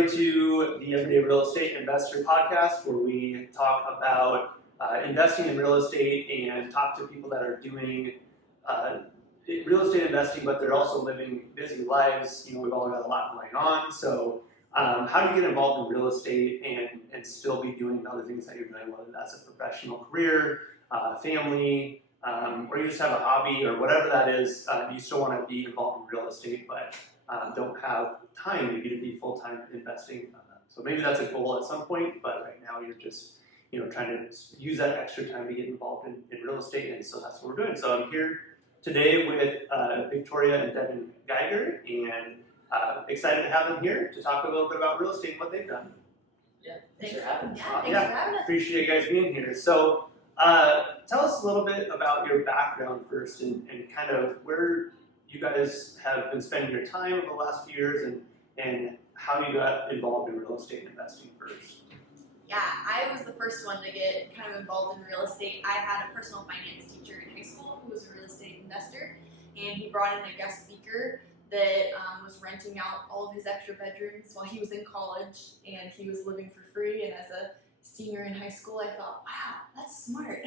everybody to the Everyday Real Estate Investor Podcast, where we talk about investing in real estate and talk to people that are doing real estate investing, but they're also living busy lives. You know, we've all got a lot going on. So how do you get involved in real estate and still be doing other things that you're doing, whether that's a professional career, family, or you just have a hobby or whatever that is, you still want to be involved in real estate, but don't have time maybe to be full-time investing. So maybe that's a goal at some point, but right now you're just trying to use that extra time to get involved in real estate, and so that's what we're doing. So I'm here today with Victoria and Devin Geiger, and excited to have them here to talk a little bit about real estate and what they've done. Yeah, thanks for having us. Thanks for having us. Appreciate you guys being here. So tell us a little bit about your background first and kind of where you guys have been spending your time over the last few years and how you got involved in real estate investing first. Yeah, I was the first one to get kind of involved in real estate. I had a personal finance teacher in high school who was a real estate investor, and he brought in a guest speaker that was renting out all of his extra bedrooms while he was in college, and he was living for free. And as a senior in high school, I thought, wow, that's smart.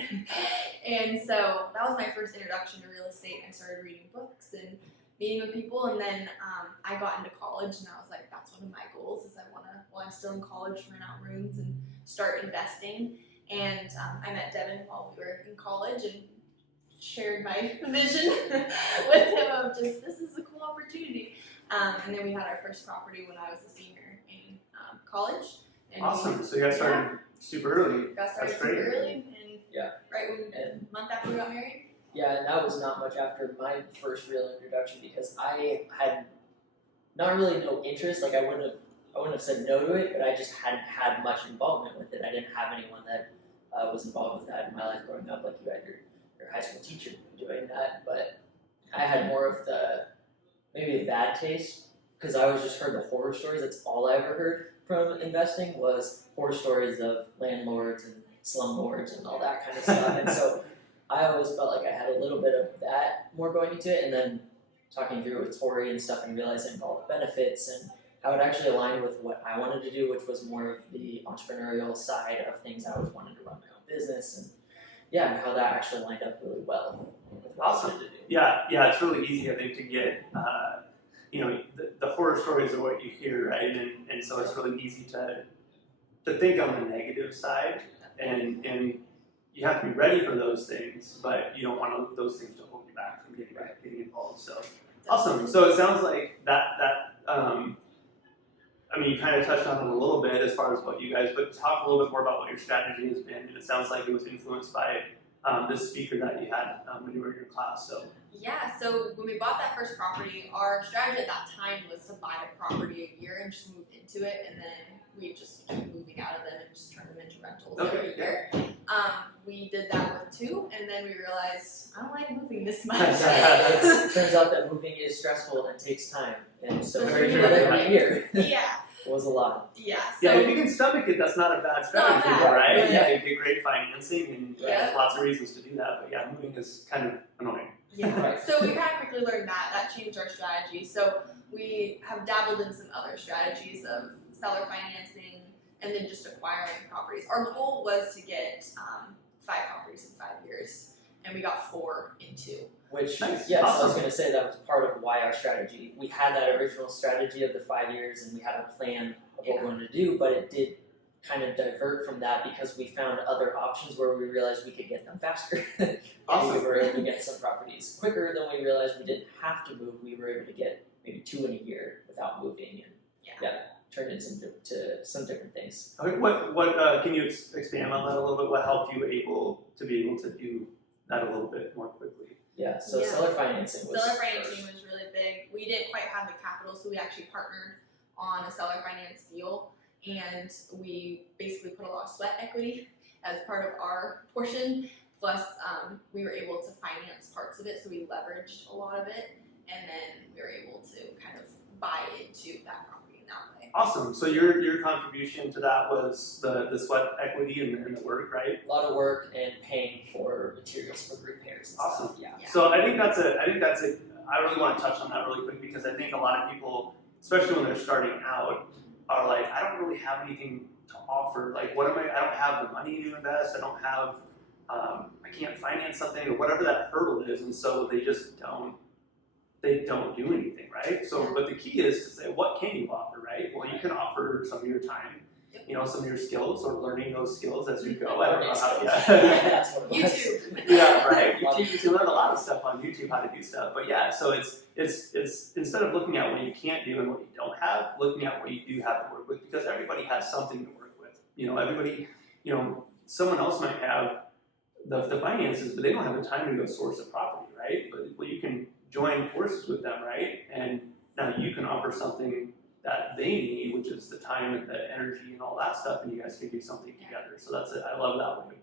And so that was my first introduction to real estate. I started reading books and meeting with people, and then I got into college, and I was like, that's one of my goals, is I want to, while I'm still in college, rent out rooms and start investing. And I met Devin while we were in college and shared my vision with him of just, this is a cool opportunity. And then we had our first property when I was a senior in college. And awesome. So you guys started super early. Got started super early, and right when a month after we got married. Yeah, and that was not much after my first real introduction, because I had not really no interest. Like I wouldn't have said no to it, but I just hadn't had much involvement with it. I didn't have anyone that was involved with that in my life growing up. Like you had your high school teacher doing that, but I had more of maybe a bad taste, because I always just heard the horror stories. That's all I ever heard from investing was horror stories of landlords and slumlords and all that kind of stuff. And so I always felt like I had a little bit of that more going into it, and then talking through it with Tori and stuff and realizing all the benefits and how it actually aligned with what I wanted to do, which was more of the entrepreneurial side of things. I always wanted to run my own business, and how that actually lined up really well with what I Awesome. wanted to do. Yeah, it's really easy, I think, to get, the horror stories are what you hear, right? And so it's really easy to think on the negative side, and you have to be ready for those things, but you don't want those things to hold you back from getting involved. So awesome. So it sounds like that you kind of touched on it a little bit as far as what you guys, but talk a little bit more about what your strategy has been. And it sounds like it was influenced by this speaker that you had when you were in your class. So yeah, so when we bought that first property, our strategy at that time was to buy a property a year and just move into it, and then we just keep moving out of them and just turn them into rentals every year. We did that with 2, and then we realized, I don't like moving this much. It turns out that moving is stressful and takes time, and so Very doing true. it every year Yeah, was a lot. yeah. yeah, So if you can stomach it, that's not a bad strategy, bad, right? yeah. You get great financing and Yeah. lots of reasons to do that, but yeah, moving is kind of annoying. yeah, Right. so we kind of quickly learned that changed our strategy. So we have dabbled in some other strategies of seller financing and then just acquiring properties. Our goal was to get 5 properties in 5 years, and we got 4 in 2. Which, Nice. yes, I was Awesome. going to say that was part of why our strategy. We had that original strategy of the 5 years, and we had a plan of what we wanted to do, but it did kind of divert from that because we found other options where we realized we could get them faster. Awesome. We were able to get some properties quicker than we realized. We didn't have to move. We were able to get maybe 2 in a year without moving, and turned into some different things. Okay, what can you expand on that a little bit? What helped you able to do that a little bit more quickly? Yeah, so Yeah. seller financing was Seller financing first. was really big. We didn't quite have the capital, so we actually partnered on a seller finance deal, and we basically put a lot of sweat equity as part of our portion. Plus, we were able to finance parts of it, so we leveraged a lot of it, and then we were able to kind of buy into that property in that way. Awesome. So your contribution to that was the sweat equity and the work, right? A lot of work and paying for materials for the repairs and Awesome. stuff. Yeah. Yeah. So I think that's I really want to touch on that really quick because I think a lot of people, especially when they're starting out, are like, really have anything to offer. Like, what am I don't have the money to invest. I don't have, I can't finance something or whatever that hurdle is. And so they just don't do anything, right? So, but the key is to say, what can you offer, right? Well, you can offer some of your time, some of your skills, or learning those skills as you go. I don't know how, That's what it was. YouTube. yeah, right. You learn a lot of stuff on YouTube how to do stuff, but yeah. So it's instead of looking at what you can't do and what you don't have, looking at what you do have to work with, because everybody has something to work with. Everybody, someone else might have the finances, but they don't have the time to go source a property, right? But you can join forces with them, right? And now you can offer something that they need, which is the time and the energy and all that stuff, and you guys can do something together. So that's it. I love that way of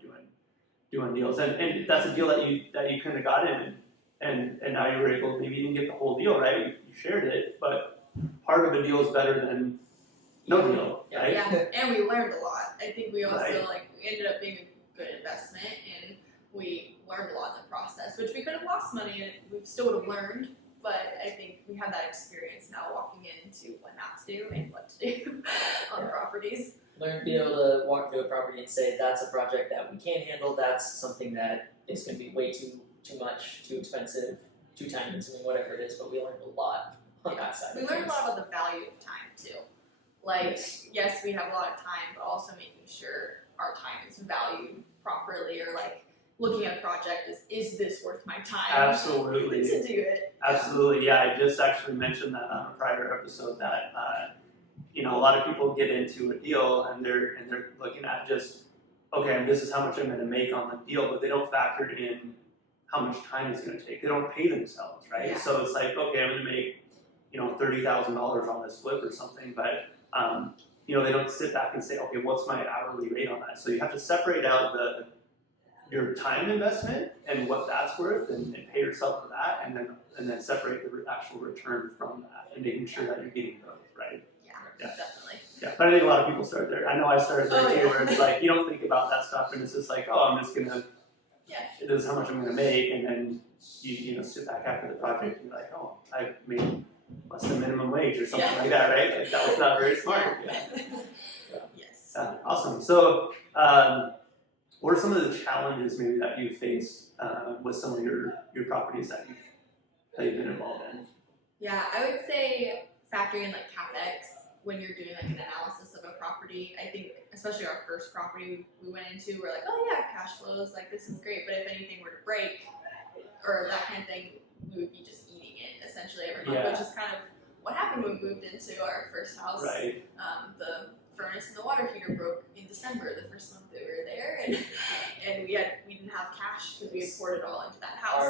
doing deals, and that's a deal that you kind of got in, and now you were able. Maybe you didn't get the whole deal, right? You shared it, but part of a deal is better than no deal, right? Yeah, and we learned a lot. I think we also Right. we ended up being a good investment, and we learned a lot in the process, which we could have lost money and we still would have learned. But I think we have that experience now walking into what not to do and what to do on properties. Learn to be able to walk into a property and say, that's a project that we can't handle, that's something that is going to be way too much, too expensive, too time consuming, whatever it is, but we learned a lot on that side. We learned a lot about the value of time too. Like, yes, we have a lot of time, but also making sure our time is valued properly, or like looking at a project is this worth my time? Absolutely. To do it. Absolutely, yeah. I just actually mentioned that on a prior episode that a lot of people get into a deal and they're looking at just, okay, this is how much I'm going to make on the deal, but they don't factor in how much time it's going to take. They don't pay themselves, right? Yeah. So it's like, okay, I'm going to make $30,000 on this flip or something, but they don't sit back and say, okay, what's my hourly rate on that? So you have to separate out your time investment and what that's worth, and pay yourself for that, and then separate the actual return from that, and making sure that you're getting both, right? Yeah, definitely. Yeah, but I think a lot of people start there. I know I started there too, yeah. where it's like you don't think about that stuff, and it's just like, oh, I'm just gonna, this is how much I'm gonna make, and then you sit back after the project and you're like, oh, I made less than minimum wage or something like that, right? Like that was not very smart. Yes. Awesome. So, what are some of the challenges maybe that you faced with some of your properties that you've been involved in? Yeah, I would say factoring in like CapEx when you're doing like an analysis of a property. I think especially our first property we went into, we're like, oh yeah, cash flows, like this is great, but if anything were to break or that kind of thing, we would be just eating it essentially every month, which is kind of what happened when we moved into our first house. Right. The furnace and the water heater broke in December, the first month that we were there, and we didn't have cash because we had poured it all into that house.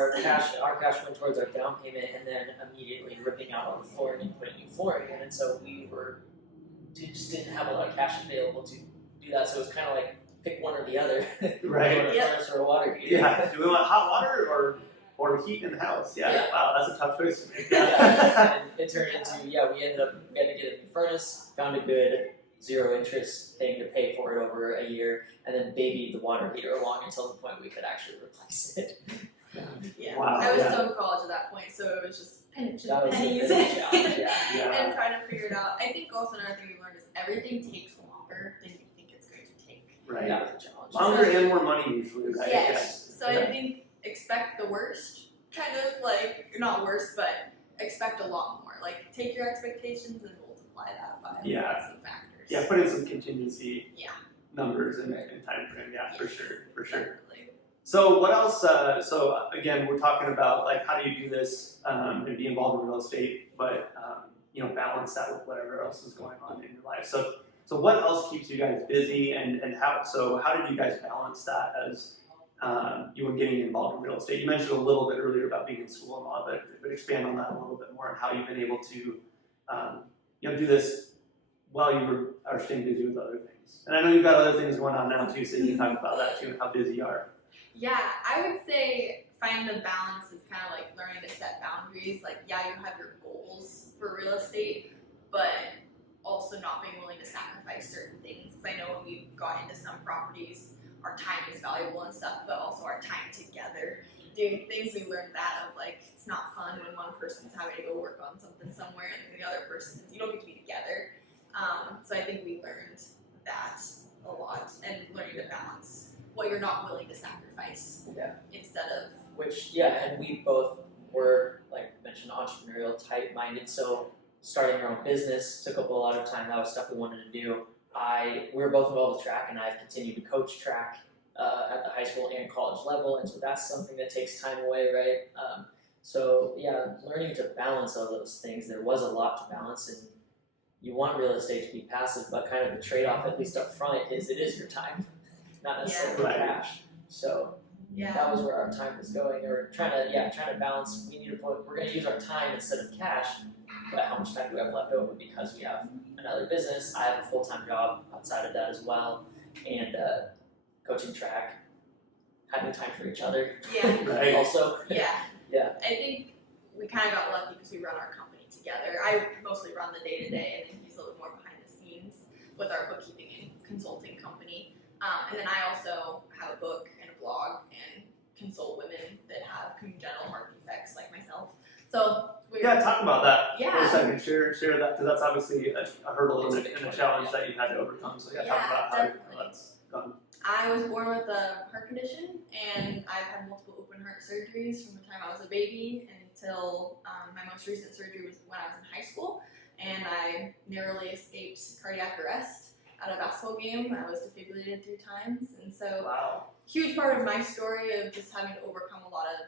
Our cash went towards our down payment, and then immediately ripping out all the flooring and putting new flooring in, and so we just didn't have a lot of cash available to do that. So it's kind of like pick one or the other. Right. Or a furnace or a water heater. Yeah. Do we want hot water or heat in the house? Yeah. Wow, that's a tough choice to make. And it turned into we had to get a new furnace, found a good 0 interest thing to pay for it over a year, and then babied the water heater along until the point we could actually replace it. Yeah. Wow, I was still in college at that point, so it was just pennies That was a and big challenge, and trying to figure it out. I think also another thing we learned is everything takes longer than you think it's going to take. Right. That was a challenge. Longer and more money usually, right? Yes. So I think expect the worst, kind of like not worst, but expect a lot more. Like take your expectations and multiply that by some factors. Yeah, put in some contingency Yeah. numbers and time frame. Yeah, for sure. Definitely. So what else? So again, we're talking about like how do you do this and be involved in real estate, but balance that with whatever else is going on in your life. So what else keeps you guys busy, and how did you guys balance that as you were getting involved in real estate? You mentioned a little bit earlier about being in school and all, but expand on that a little bit more and how you've been able to do this while you are staying busy with other things. And I know you've got other things going on now too, so you can talk about that too and how busy you are. Yeah, I would say finding the balance is kind of like learning to set boundaries. Like, yeah, you have your goals for real estate, but also not being willing to sacrifice certain things. Because I know when we got into some properties, our time is valuable and stuff, but also our time together. Doing things, we learned that of like, it's not fun when one person's having to go work on something somewhere and the other person, you don't get to be together. So I think we learned what you're not willing to sacrifice Yeah. instead of. Which, yeah, and we both were, like I mentioned, entrepreneurial type minded. So starting our own business took up a lot of time. That was stuff we wanted to do. We were both involved with track, and I've continued to coach track at the high school and college level, and so that's something that takes time away, right? So yeah, learning to balance all those things. There was a lot to balance, and you want real estate to be passive, but kind of the trade-off, at least up front, is it is your time, not necessarily Yeah. cash. So Yeah. that was where our time was going, or trying to balance. We're going to use our time instead of cash, but how much time do we have left over because we have another business? I have a full-time job outside of that as well, and coaching track, having time for each other. Yeah. Right. Also, Yeah. Yeah. I think we kind of got lucky because we run our company together. I mostly run the day-to-day, and then he's a little more behind the scenes with our bookkeeping and consulting company. And then I also have a book and a blog and consult women that have congenital heart defects like myself. So Yeah, talk about that for Yeah. a second. Share that, because that's obviously a hurdle It's a and big a one, challenge yeah. that you've had to overcome. So talk Yeah, about how definitely. that's gone. I was born with a heart condition, and I've had multiple open heart surgeries from the time I was a baby until my most recent surgery was when I was in high school, and I narrowly escaped cardiac arrest at a basketball game. I was defibrillated 3 times, and so Wow. huge part of my story of just having to overcome a lot of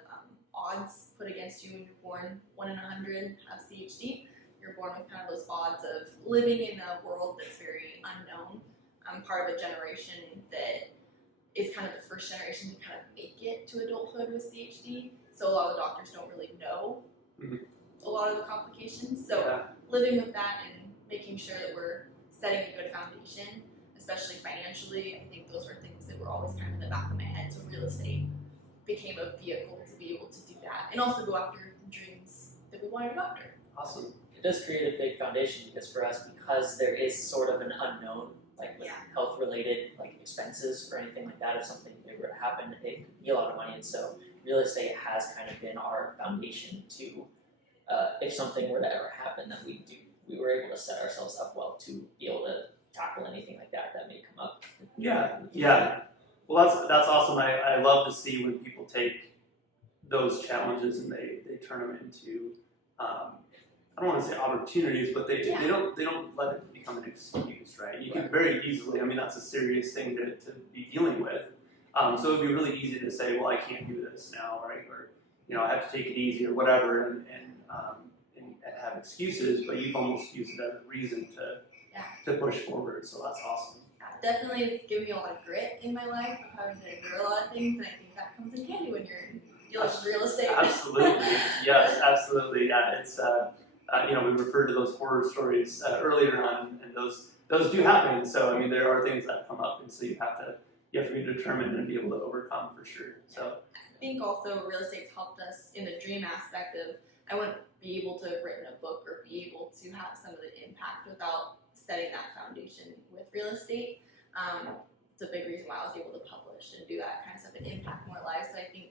odds put against you when you're born 1 in 100 have CHD. You're born with kind of those odds of living in a world that's very unknown. I'm part of a generation that is kind of the first generation to kind of make it to adulthood with CHD. So a lot of the doctors don't really know a lot of the complications. So Yeah. living with that and making sure that we're setting a good foundation, especially financially, I think those were things that were always kind of in the back of my head. So real estate became a vehicle to be able to do that and also go after dreams that we wanted to go after. Awesome. it does create a big foundation because for us, because there is sort of an unknown, like with Yeah. health-related like expenses or anything like that, if something big were to happen, it could be a lot of money. And so real estate has kind of been our foundation to, if something were to ever happen, that we were able to set ourselves up well to be able to tackle anything like that may come up. Yeah. Well, that's awesome. I love to see when people take those challenges and they turn them into I don't want to say opportunities, but they don't let it become an excuse, right? You can very easily. I mean, that's a serious thing to be dealing with. So it would be really easy to say, well, I can't do this now, right? Or I have to take it easy or whatever, and have excuses. But you've almost used it as a reason to push forward. So that's awesome. Definitely, it's given me a lot of grit in my life of having to endure a lot of things, and I think that comes in handy when you're dealing with real estate. Absolutely, yes, absolutely. Yeah, it's we referred to those horror stories earlier on, and those do happen. So I mean, there are things that come up, and so you have to be determined and be able to overcome for sure. So I think also real estate's helped us in the dream aspect of I wouldn't be able to have written a book or be able to have some of the impact without setting that foundation with real estate. It's a big reason why I was able to publish and do that kind of stuff and impact more lives. So I think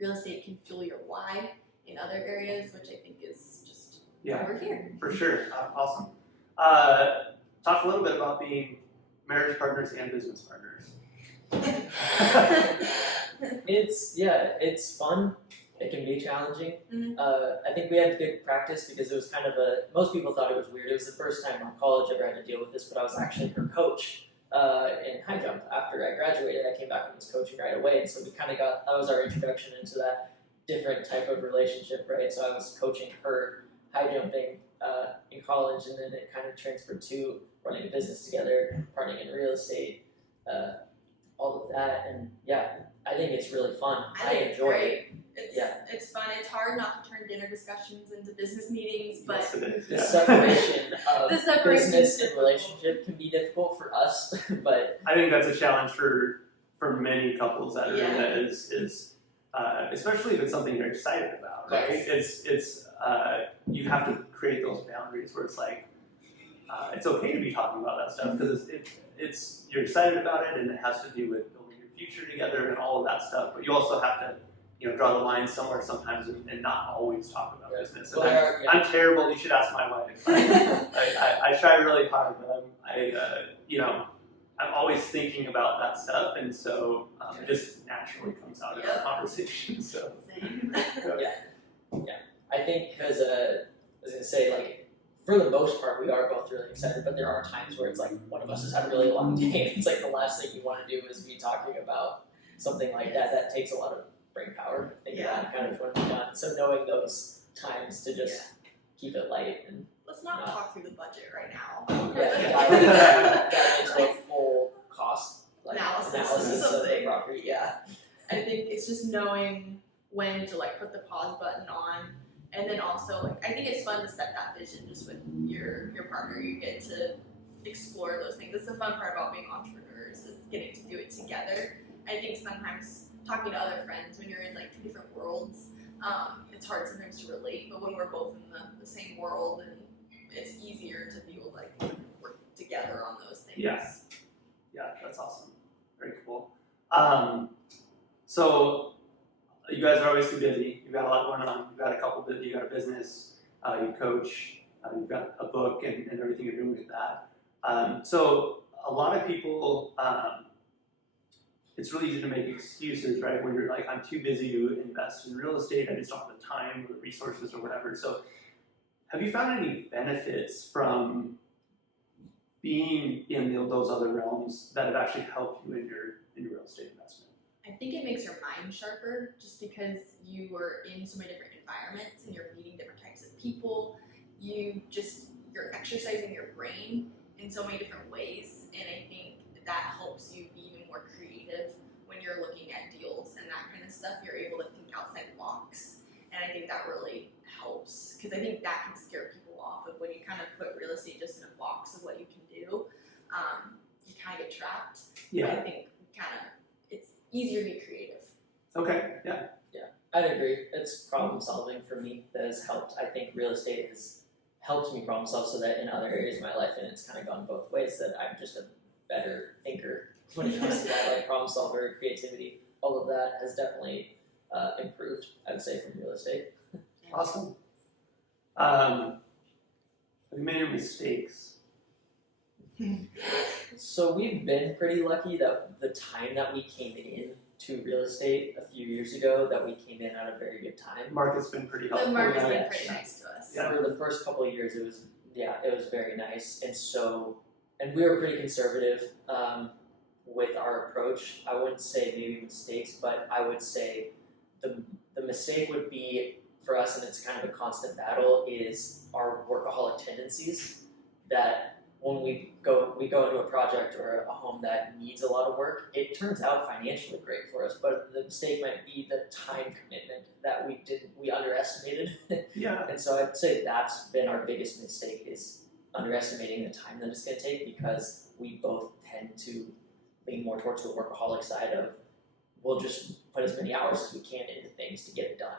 real estate can fuel your why in other areas, which I think is just why we're here. for sure, awesome. Talk a little bit about being marriage partners and business partners. It's fun. It can be challenging. Mhm. I think we had good practice because it was kind of most people thought it was weird. It was the first time in college I ever had to deal with this, but I was actually her coach in high jump. After I graduated, I came back and was coaching right away, and so we kind of that was our introduction into that different type of relationship, right? So I was coaching her high jumping in college, and then it kind of transferred to running a business together, partnering in real estate, all of that, and yeah, I think it's really fun. I think it's enjoy great. it. It's fun. It's hard not to turn dinner discussions into business meetings, but Yes, it is. The Yeah. separation of The separation business is and relationship can be difficult for us, but I think that's a challenge for many couples that are in Yeah. that is especially if it's something you're excited about, right? Yes. It's you have to create those boundaries where it's like it's okay to be talking about that stuff because it's you're excited about it and it has to do with building your future together and all of that stuff. But you also have to draw the line somewhere sometimes and not always talk about business. And I'm terrible. You should ask my wife. I try really hard, but I'm always thinking about that stuff, and so it just naturally comes out in our conversation. So Same. I think because I was gonna say, like, for the most part we are both really excited, but there are times where it's like one of us has had a really long day and it's like the last thing you want to do is be talking about something like that. That takes a lot of brain power to think about kind of when we're done. So knowing those times to just keep it light and Let's not talk through the budget right now. that into a full cost Analysis of the property. I think it's just knowing when to like put the pause button on, and then also like I think it's fun to set that vision just with your partner. You get to explore those things. It's the fun part about being entrepreneurs is getting to do it together. I think sometimes talking to other friends when you're in like two different worlds, it's hard sometimes to relate. But when we're both in the same world, and it's easier to be able to like work together on those things. Yeah, that's awesome. Very cool. So you guys are obviously busy. You've got a lot going on. You've got you got a business, you coach, you've got a book and everything you're doing with that. So a lot of people, it's really easy to make excuses, right? When you're like, I'm too busy to invest in real estate. I just don't have the time or the resources or whatever. So have you found any benefits from being in those other realms that have actually helped you in your real estate investment? I think it makes your mind sharper just because you are in so many different environments and you're meeting different types of people. You're exercising your brain in so many different ways, and I think that helps you be even more creative when you're looking at deals and that kind of stuff. You're able to think outside the box, and I think that really helps because I think that can scare people off of when you kind of put real estate just in a box of what you can do. You kind of get trapped. Yeah. I think it's easier to be creative. Okay. Yeah. I'd agree. It's problem solving for me that has helped. I think real estate has helped me problem solve so that in other areas of my life, and it's kind of gone both ways, that I'm just a better thinker when it comes to that, like problem solver, creativity. All of that has definitely improved, I would say, from real estate. Awesome. Have you made any mistakes? So we've been pretty lucky that the time that we came in to real estate a few years ago, that we came in at a very good time. Market's been pretty helpful. The market's Yeah. been pretty nice to us. Yeah. For the first couple of years, it was very nice, and we were pretty conservative with our approach. I wouldn't say maybe mistakes, but I would say the mistake would be for us, and it's kind of a constant battle, is our workaholic tendencies. That when we go into a project or a home that needs a lot of work, it turns out financially great for us, but the mistake might be the time commitment that we underestimated. Yeah. And so I'd say that's been our biggest mistake, is underestimating the time that it's going to take, because we both tend to lean more towards the workaholic side of, we'll just put as many hours as we can into things to get it done.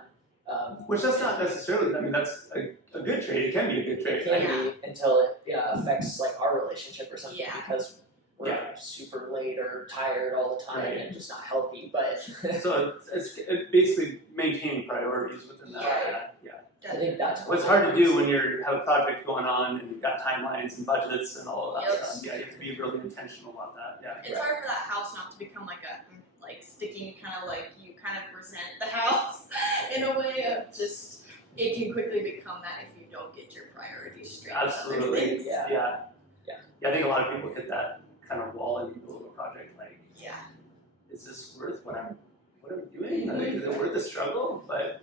Which that's not necessarily, I mean, that's a good trade. It can be a good trade. It can be, until it affects like our relationship or something, Yeah. because we're super late or tired all the time and just not healthy. But So it's basically maintaining priorities within that. Yeah. I think that's Well, it's hard to do when you have a project going on and you've got timelines and budgets and all of that stuff. Yeah, you have to be really intentional about that. Yeah. It's hard for that house not to become like sticking, kind of like you kind of resent the house in a way of just, it can quickly become that if you don't get your priorities straight. Absolutely. Yeah. I think a lot of people hit that kind of wall in the middle of a project. Like, Yeah. is this worth what I'm doing? Like, is it worth the struggle? But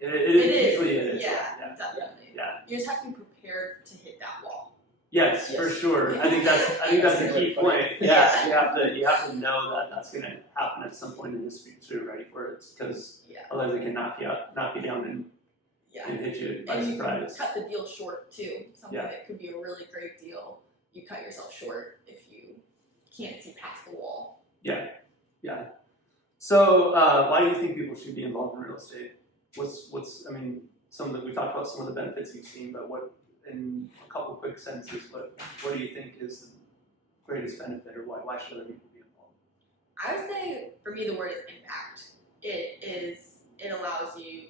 it is. usually is. Yeah, definitely. Yeah. You just have to be prepared to hit that wall. Yes, for sure. I think that's a key point. Yeah, you have to know that that's going to happen at some point in this future, so you're ready for it, because otherwise it can knock you down and hit you by And surprise. you cut the deal short too. Something Yeah. that could be a really great deal, you cut yourself short if you can't see past the wall. Yeah. So why do you think people should be involved in real estate? What's I mean, we talked about some of the benefits you've seen, but what, in a couple quick sentences, what do you think is the greatest benefit, or why should other people be involved? I would say for me the word is impact. It allows you,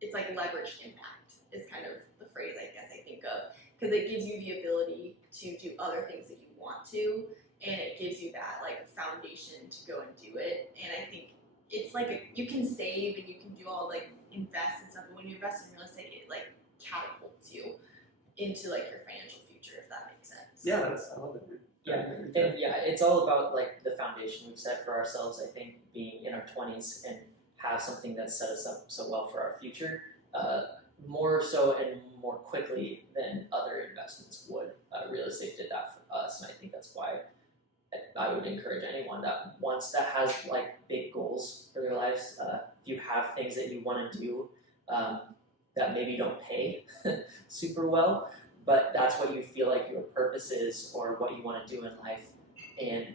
it's like leveraged impact is kind of the phrase I guess I think of, because it gives you the ability to do other things that you want to, and it gives you that like foundation to go and do it. And I think it's like you can save and you can do all like invest and stuff, but when you invest in real estate, it like catapults you into like your financial future, if that makes sense. Yeah, I love it. Yeah, and it's all about like the foundation we've set for ourselves. I think being in our 20s and have something that set us up so well for our future, more so and more quickly than other investments would. Real estate did that for us, and I think that's why I would encourage anyone that has like big goals for their lives. If you have things that you want to do that maybe don't pay super well, but that's what you feel like your purpose is or what you want to do in life, and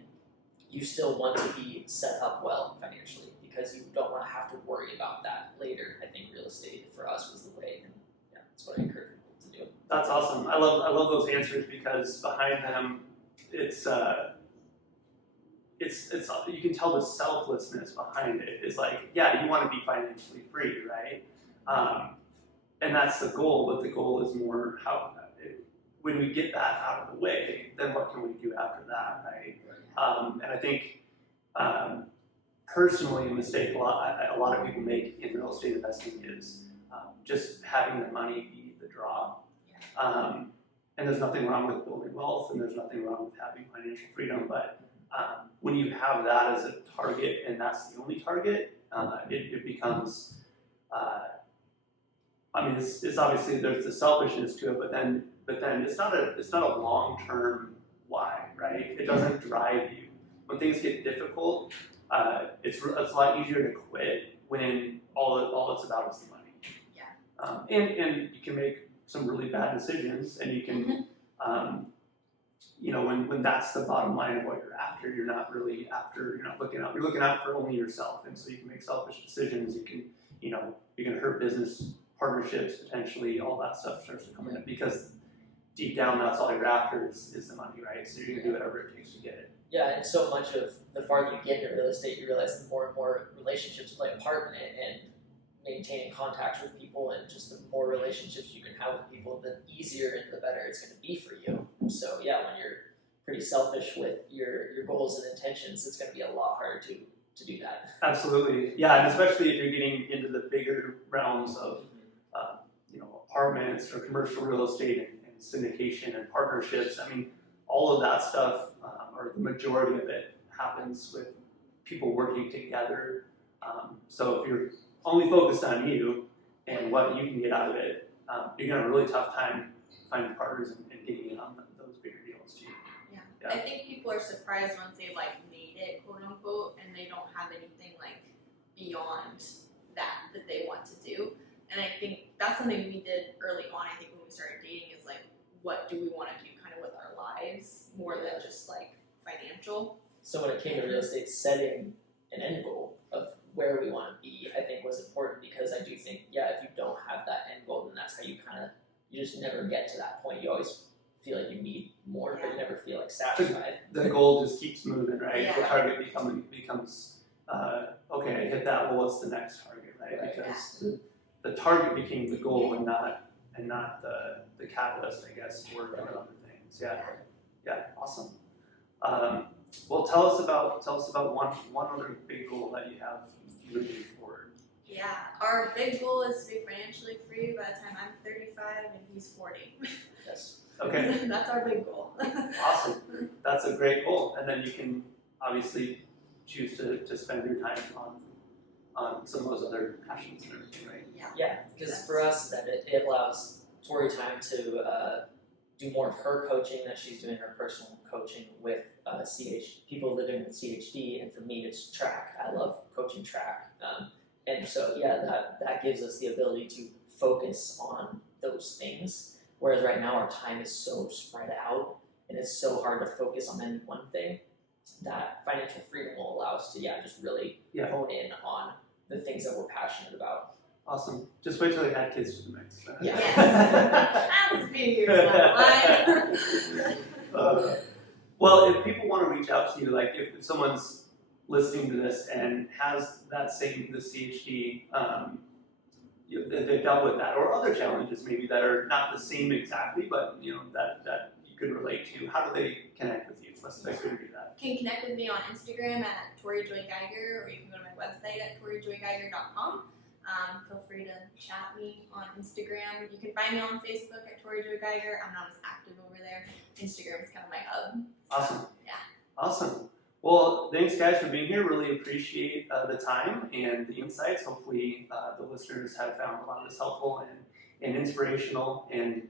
you still want to be set up well financially because you don't want to have to worry about that later. I think real estate for us was the way, and yeah, that's what I encourage people to do. That's awesome. I love those answers because behind them, it's you can tell the selflessness behind it. It's like, yeah, you want to be financially free, right? And that's the goal, but the goal is more when we get that out of the way, then what can we do after that, right? And I think personally, a mistake a lot of people make in real estate investing is just having the money be the draw. And there's nothing wrong with building wealth, and there's nothing wrong with having financial freedom, but when you have that as a target and that's the only target, it becomes, it's obviously there's the selfishness to it, but then it's not a long-term why, right? It doesn't drive you. When things get difficult, it's a lot easier to quit when all it's about is the money. Yeah. And you can make some really bad decisions, and you can, when that's the bottom line of what you're after, you're not looking out. You're looking out for only yourself, and so you can make selfish decisions. You can, you're going to hurt business partnerships potentially. All that stuff starts to come in because deep down, that's all you're after is the money, right? So you're going to do whatever it takes to get it. Yeah, and so much of the farther you get into real estate, you realize the more and more relationships play a part in it, and maintaining contacts with people, and just the more relationships you can have with people, the easier and the better it's going to be for you. So yeah, when you're pretty selfish with your goals and intentions, it's going to be a lot harder to do that. Absolutely, yeah, and especially if you're getting into the bigger realms of apartments or commercial real estate and syndication and partnerships. I mean, all of that stuff, or the majority of it, happens with people working together. So if you're only focused on you and what you can get out of it, you're going to have a really tough time finding partners and getting in on those bigger deals too. Yeah. I think people are surprised once they like made it, quote unquote, and they don't have anything like beyond that they want to do. And I think that's something we did early on. I think when we started dating is like, what do we want to do kind of with our lives more than just like financial. So when it came to real estate, setting an end goal of where we want to be, I think was important, because I do think, if you don't have that end goal, then that's how you just never get to that point. You always feel like you need more, but you never feel like satisfied. The goal just keeps moving, right? Yeah. The target becomes okay, I hit that, well, what's the next target, right? Because the target became the goal and not the catalyst, I guess, for other things. Yeah, awesome. Well, tell us about one other big goal that you have moving forward. Yeah, our big goal is to be financially free by the time I'm 35 and he's 40. Yes. Okay. That's our big goal. Awesome. That's a great goal, and then you can obviously choose to spend your time on some of those other passions and everything, right? Yeah, because for us, that it allows Tori time to do more of her coaching that she's doing, her personal coaching with people living with CHD, and for me, it's track. I love coaching track, and so that gives us the ability to focus on those things. Whereas right now, our time is so spread out, and it's so hard to focus on any one thing. That financial freedom will allow us to just really hone in on the things that we're passionate about. Awesome. Just wait till you add kids to the mix. Yes. That's a few years down the line. Well, if people want to reach out to you, like if someone's listening to this and has the CHD, they've dealt with that, or other challenges maybe that are not the same exactly, but that you could relate to, how do they connect with you? What's the best way to do that? You can connect with me on Instagram at Tori Joy Geiger, or you can go to my website at torijoygeiger.com. Feel free to chat me on Instagram. You can find me on Facebook at Tori Joy Geiger. I'm not as active over there. Instagram is kind of my hub. Awesome. Yeah. Awesome. Well, thanks guys for being here. Really appreciate the time and the insights. Hopefully the listeners have found a lot of this helpful and inspirational, and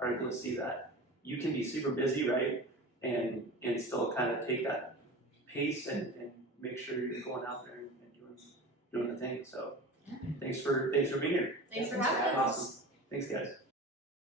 are able to see that you can be super busy, right? And still kind of take that pace and make sure you're going out there and doing the thing. So thanks for being here. Thanks for having us. Awesome. Thanks guys.